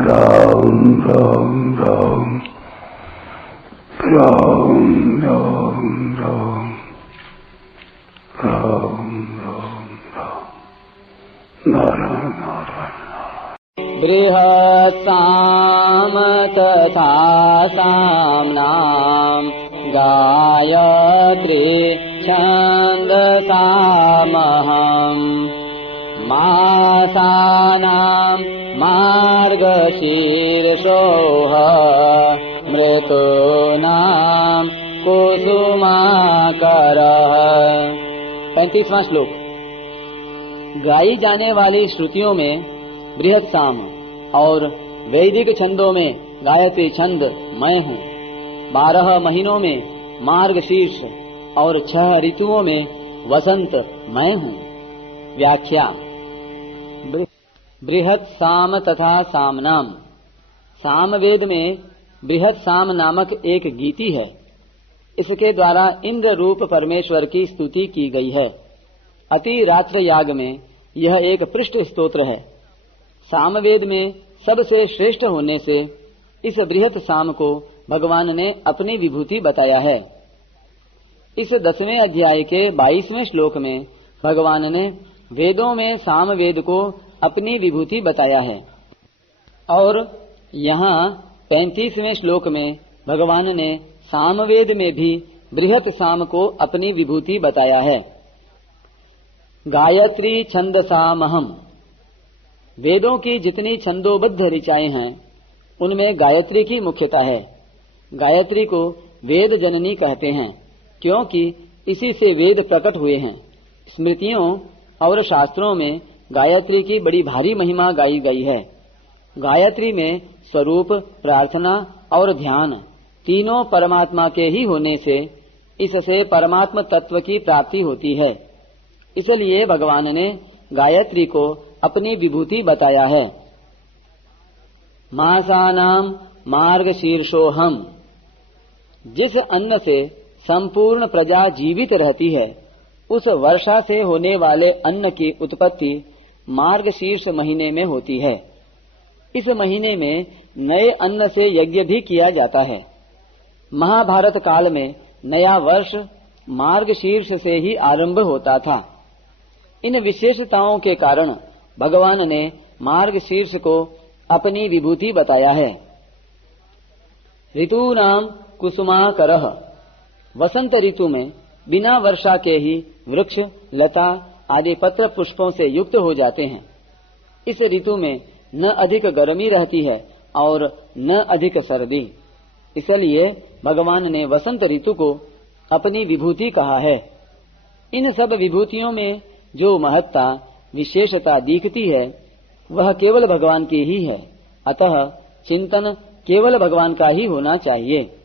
राम राम राम राम राम राम राम राम राम नारायण नारायण। बृहत्साम तथा साम्नां गायत्री छन्दसामहम् मासानां मार्गशीर्षोः मृतूनां कुसुमाकरः। 35वां श्लोक। गाई जाने वाली श्रुतियों में बृहत्साम और वैदिक छंदों में गायत्री छंद मैं हूँ। 12 महीनों में मार्गशीर्ष और 6 ऋतुओं में वसंत मैं हूँ। व्याख्या। बृहत् साम तथा सामनाम। सामवेद में बृहत् साम नामक एक गीति है। इसके द्वारा इंद्र रूप परमेश्वर की स्तुति की गई है। अति रात्र याग में यह एक पृष्ठ स्तोत्र है। सामवेद में सबसे श्रेष्ठ होने से इस बृहत् साम को भगवान ने अपनी विभूति बताया है। इस 10वें अध्याय के 22वें श्लोक में भगवान ने वेदों में सामवेद को अपनी विभूति बताया है और यहाँ 35वें श्लोक में भगवान ने सामवेद में भी बृहत् साम को अपनी विभूति बताया है। गायत्री छन्दसामहम्। वेदों की जितनी छंदोबद्ध ऋचाएं हैं उनमें गायत्री की मुख्यता है। गायत्री को वेद जननी कहते हैं क्योंकि इसी से वेद प्रकट हुए हैं। स्मृतियों और शास्त्रों में गायत्री की बड़ी भारी महिमा गाई गई है। गायत्री में स्वरूप, प्रार्थना और ध्यान तीनों परमात्मा के ही होने से इससे परमात्म तत्व की प्राप्ति होती है। इसलिए भगवान ने गायत्री को अपनी विभूति बताया है। मासानां मार्गशीर्षोऽहम्। जिस अन्न से संपूर्ण प्रजा जीवित रहती है उस वर्षा से होने वाले अन्न की उत्पत्ति मार्गशीर्ष महीने में होती है। इस महीने में नए अन्न से यज्ञ भी किया जाता है। महाभारत काल में नया वर्ष मार्गशीर्ष से ही आरंभ होता था। इन विशेषताओं के कारण भगवान ने मार्गशीर्ष को अपनी विभूति बताया है। ऋतूनां कुसुमाकरः। वसंत ऋतु में बिना वर्षा के ही वृक्ष, लता आदि पत्र पुष्पों से युक्त हो जाते हैं। इस ऋतु में न अधिक गर्मी रहती है और न अधिक सर्दी। इसलिए भगवान ने वसंत ऋतु को अपनी विभूति कहा है। इन सब विभूतियों में जो महत्ता, विशेषता दिखती है वह केवल भगवान की ही है। अतः चिंतन केवल भगवान का ही होना चाहिए।